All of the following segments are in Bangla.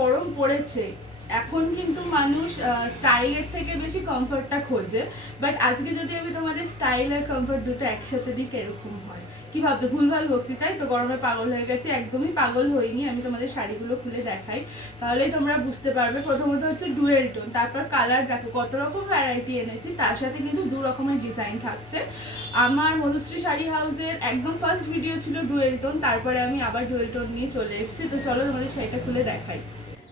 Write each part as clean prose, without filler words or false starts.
গরম পড়েছে, এখন কিন্তু মানুষ স্টাইলের থেকে বেশি কমফর্টটা খোঁজে। বাট আজকে যদি আমি তোমাদের স্টাইল আর কমফর্ট দুটো একসাথে দিই এরকম হয়, কি ভাবছো? ভুলভাল বকছি তাই তো? গরমে পাগল হয়ে গেছে? একদমই পাগল হইনি। আমি তোমাদের শাড়িগুলো খুলে দেখাই, তাহলেই তোমরা বুঝতে পারবে। প্রথমত হচ্ছে ডুয়েল টোন, তারপর কালার দেখো কত রকম ভ্যারাইটি এনেছি, তার সাথে কিন্তু 2 রকমের ডিজাইন থাকছে। আমার মধুশ্রী শাড়ি হাউসের একদম ফার্স্ট ভিডিও ছিল ডুয়েল টোন, তারপরে আমি আবার ডুয়েল টোন নিয়ে চলে এসেছি। তো চলো তোমাদের শাড়িটা খুলে দেখাই।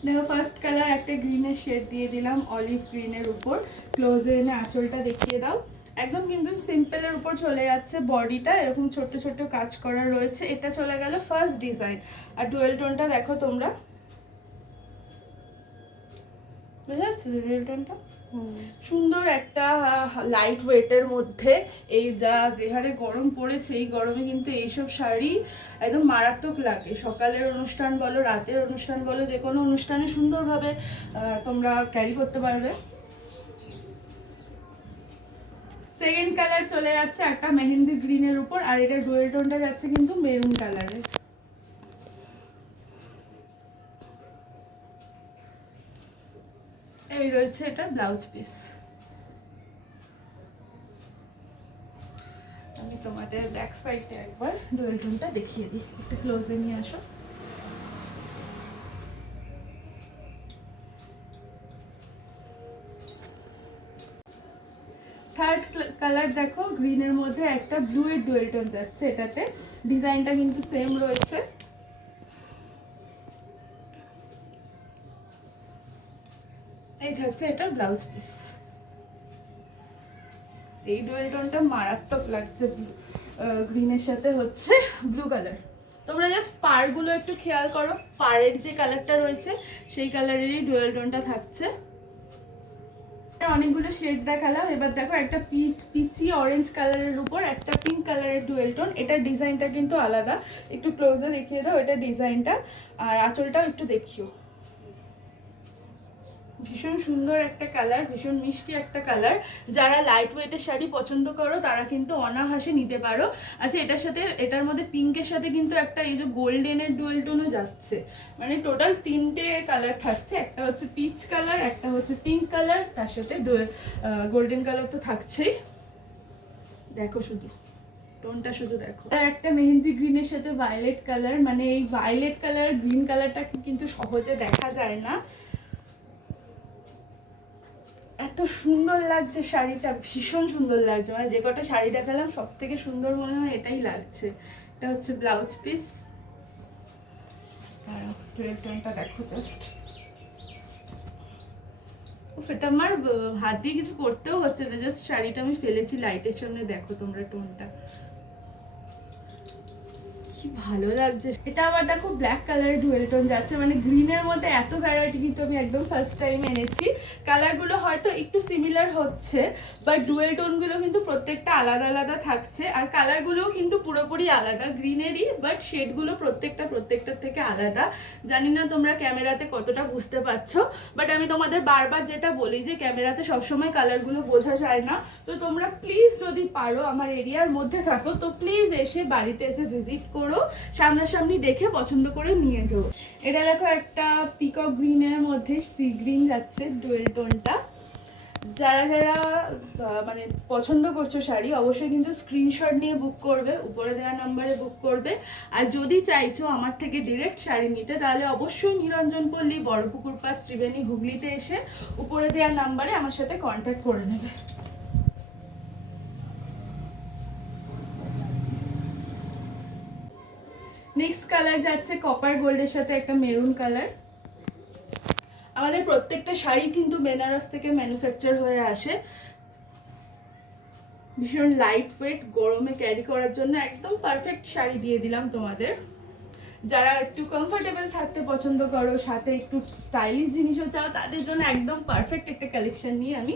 দেখো ফার্স্ট কালার একটা গ্রিনের শেড দিয়ে দিলাম অলিভ গ্রিনের উপর। ক্লোজে এনে আঁচলটা দেখিয়ে দাও। একদম কিন্তু সিম্পলের উপর চলে যাচ্ছে, বডিটা এরকম ছোট ছোট কাজ করা রয়েছে। এটা চলে গেল ফার্স্ট ডিজাইন। আর ডুয়েল টোনটা দেখো তোমরা, বুঝা যাচ্ছে ডুয়েল টোনটা? সুন্দর একটা লাইট ওয়েটের মধ্যে। এই যে হারে গরম পড়েছে, এই গরমে কিন্তু এইসব শাড়ি একদম মারাত্মক লাগে। সকালের অনুষ্ঠান বলো, রাতের অনুষ্ঠান বলো, যে কোনো অনুষ্ঠানে সুন্দরভাবে তোমরা ক্যারি করতে পারবে। সেকেন্ড কালার চলে যাচ্ছে একটা মেহেন্দি গ্রিনের উপর, আর এটা ডুয়েল টোনটা যাচ্ছে কিন্তু মেরুন কালারে। এই রয়েছে এটা ব্লাউজ পিস। আমি তোমাদের ব্যাক সাইডে একবার ডুয়েল টোনটা দেখিয়ে দিই, একটু ক্লোজে নিয়ে আসো। থার্ড কালার দেখো, গ্রিনের মধ্যে একটা ব্লু এর ডুয়েল টোন যাচ্ছে। এটাতে ডিজাইনটা কিন্তু সেম রয়েছে। এই থাকছে এটা ব্লাউজ পিস। এই ডুয়েল টোনটা মারাত্মক লাগছে গ্রিনের সাথে হচ্ছে ব্লু কালার। তোমরা জাস্ট পাড়গুলো একটু খেয়াল করো, পাড়ের যে কালারটা রয়েছে সেই কালারেরই ডুয়েল টোনটা থাকছে। অনেকগুলো শেড দেখালাম, এবার দেখো একটা পিচি অরেঞ্জ কালারের উপর একটা পিঙ্ক কালারের ডুয়েল টোন। এটার ডিজাইনটা কিন্তু আলাদা, একটু ক্লোজে দেখিয়ে দাও এটা ডিজাইনটা। আর আঁচলটাও একটু দেখিও। ভীষণ সুন্দর একটা কালার, ভীষণ মিষ্টি একটা কালার। যারা লাইট ওয়েটের শাড়ি পছন্দ করো তারা কিন্তু অনায়াসে নিতে পারো। আচ্ছা, এটার সাথে, এটার মধ্যে পিঙ্কের সাথে কিন্তু একটা এই যে গোল্ডেনের ডুয়েল টোনও যাচ্ছে। মানে টোটাল 3টে কালার থাকছে, একটা হচ্ছে পিচ কালার, একটা হচ্ছে পিঙ্ক কালার, তার সাথে গোল্ডেন কালার তো থাকছেই। দেখো শুধু টোনটা শুধু দেখো। আর একটা মেহেন্দি গ্রিনের সাথে ভায়োলেট কালার, মানে এই ভায়োলেট কালার গ্রিন কালারটা কিন্তু সহজে দেখা যায় না। এত সুন্দর লাগছে শাড়িটা, ভীষণ সুন্দর লাগছে। মানে যে কটা শাড়ি দেখালাম সব থেকে সুন্দর মনে হয় এটাই লাগছে। এটা হচ্ছে ব্লাউজ পিস। টোনটা দেখো জাস্ট, এটা আমার হাত দিয়ে কিছু করতেও হচ্ছে না, জাস্ট শাড়িটা আমি ফেলেছি লাইটের সামনে। দেখো তোমরা টোনটা কি ভালো লাগছে। এটা আবার দেখো ব্ল্যাক কালারের ডুয়েল টোন যাচ্ছে। মানে গ্রিনের মধ্যে এত ভ্যারাইটি কিন্তু আমি একদম ফার্স্ট টাইম এনেছি। কালারগুলো হয়তো একটু সিমিলার হচ্ছে, বাট ডুয়েল টোনগুলো কিন্তু প্রত্যেকটা আলাদা আলাদা থাকছে। আর কালারগুলোও কিন্তু পুরোপুরি আলাদা, গ্রিনেরই, বাট শেডগুলো প্রত্যেকটার থেকে আলাদা। জানি না তোমরা ক্যামেরাতে কতটা বুঝতে পারছো, বাট আমি তোমাদের বারবার যেটা বলি যে ক্যামেরাতে সবসময় কালারগুলো বোঝা যায় না। তো তোমরা প্লিজ যদি পারো, আমার এরিয়ার মধ্যে থাকো, তো প্লিজ এসে বাড়িতে এসে ভিজিট করো, সামনাসামনি দেখে পছন্দ করে নিয়ে যাও। এটা দেখো একটা পিকক গ্রিনের মধ্যে সি গ্রিন যাচ্ছে ডুয়েল টোনটা। যারা যারা মানে পছন্দ করছো শাড়ি, অবশ্যই কিন্তু স্ক্রিনশট নিয়ে বুক করবে, উপরে দেওয়া নাম্বারে বুক করবে। আর যদি চাইছো আমার থেকে ডিরেক্ট শাড়ি নিতে, তাহলে অবশ্যই নিরঞ্জনপল্লী, বড়পুকুর পাড়, ত্রিবেণী, হুগলিতে এসে উপরে দেওয়া নাম্বারে আমার সাথে কন্ট্যাক্ট করে নেবে। নেক্সট কালার যাচ্ছে কপার গোল্ডের সাথে একটা মেরুন কালার। আমাদের প্রত্যেকটা শাড়ি কিন্তু বেনারস থেকে ম্যানুফ্যাকচার হয়ে আসে। ভীষণ লাইট ওয়েট, গরমে ক্যারি করার জন্য একদম পারফেক্ট শাড়ি দিয়ে দিলাম তোমাদের। যারা একটু কমফোর্টেবল থাকতে পছন্দ করো, সাথে একটু স্টাইলিশ জিনিসও চাও, তাদের জন্য একদম পারফেক্ট একটা কালেকশন নিয়ে আমি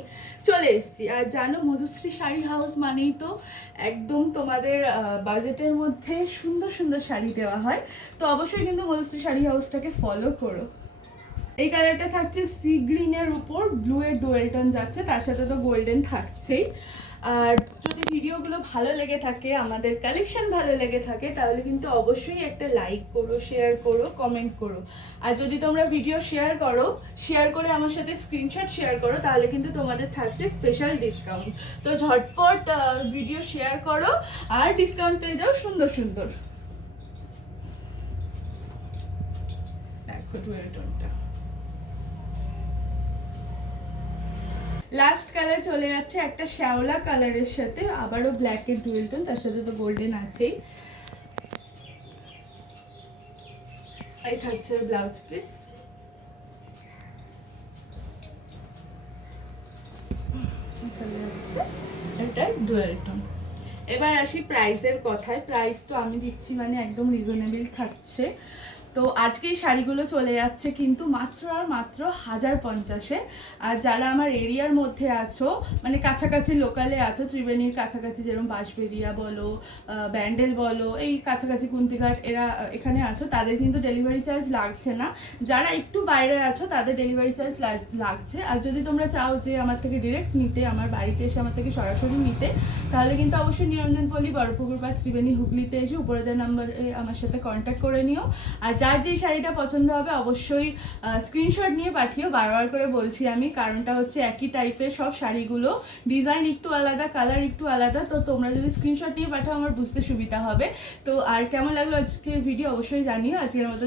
চলে এসেছি। আর জানো, মধুশ্রী শাড়ি হাউস মানেই তো একদম তোমাদের বাজেটের মধ্যে সুন্দর সুন্দর শাড়ি দেওয়া হয়। তো অবশ্যই কিন্তু মধুশ্রী শাড়ি হাউসটাকে ফলো করো। এই কালারটা থাকছে সি গ্রিনের উপর ব্লু এর ডুয়েল টোন যাচ্ছে, তার সাথে তো গোল্ডেন থাকছেই। আর যদি ভিডিওগুলো ভালো লেগে থাকে, আমাদের কালেকশন ভালো লেগে থাকে, তাহলে কিন্তু অবশ্যই একটা লাইক করো, শেয়ার করো, কমেন্ট করো। আর যদি তোমরা ভিডিও শেয়ার করো, শেয়ার করে আমার সাথে স্ক্রিনশট শেয়ার করো, তাহলে কিন্তু তোমাদের থাকছে স্পেশাল ডিসকাউন্ট। তো ঝটপট ভিডিও শেয়ার করো আর ডিসকাউন্ট পেয়ে যাও সুন্দর সুন্দর। দেখো ডুয়েল টোনটা। লাস্ট কালার চলে যাচ্ছে একটা শ্যাওলা কালারের সাথে, আবারও ব্ল্যাকের ডুয়েল টোন, তার সাথে তো গোল্ডেন আছেই। এই থাকছে ব্লাউজ পিস। এটা ডুয়েল টোন। এবার আসি প্রাইসের কথায়। প্রাইস তো আমি দিচ্ছি মানে একদম রিজনেবল থাকছে। তো আজকে এই শাড়িগুলো চলে যাচ্ছে কিন্তু মাত্র আর মাত্র 1050-এ। আর যারা আমার এরিয়ার মধ্যে আছো, মানে কাছাকাছি লোকালে আছো, ত্রিবেণীর কাছাকাছি যেরকম বাঁশবেড়িয়া বলো, ব্যান্ডেল বলো, এই কাছাকাছি কুন্তিঘাট এরা এখানে আছো, তাদের কিন্তু ডেলিভারি চার্জ লাগছে না। যারা একটু বাইরে আছো তাদের ডেলিভারি চার্জ লাগছে। আর যদি তোমরা চাও যে আমার থেকে ডিরেক্ট নিতে, আমার বাড়িতে এসে আমার থেকে সরাসরি নিতে, তাহলে কিন্তু অবশ্যই নিরঞ্জনপল্লী, বড়পুকুর বা ত্রিবেণী, হুগলিতে এসে উপরে দেওয়া নাম্বারে আমার সাথে কন্ট্যাক্ট করে নিও। আর যার যেই শাড়িটা পছন্দ হবে অবশ্যই স্ক্রিনশট নিয়ে পাঠিও। বারবার করে বলছি আমি, কারণটা হচ্ছে একই টাইপের সব শাড়িগুলো, ডিজাইন একটু আলাদা, কালার একটু আলাদা। তো তোমরা যদি স্ক্রিনশট নিয়ে পাঠাও আমার বুঝতে সুবিধা হবে। তো আর কেমন লাগলো আজকের ভিডিও অবশ্যই জানিও। আজকের মতো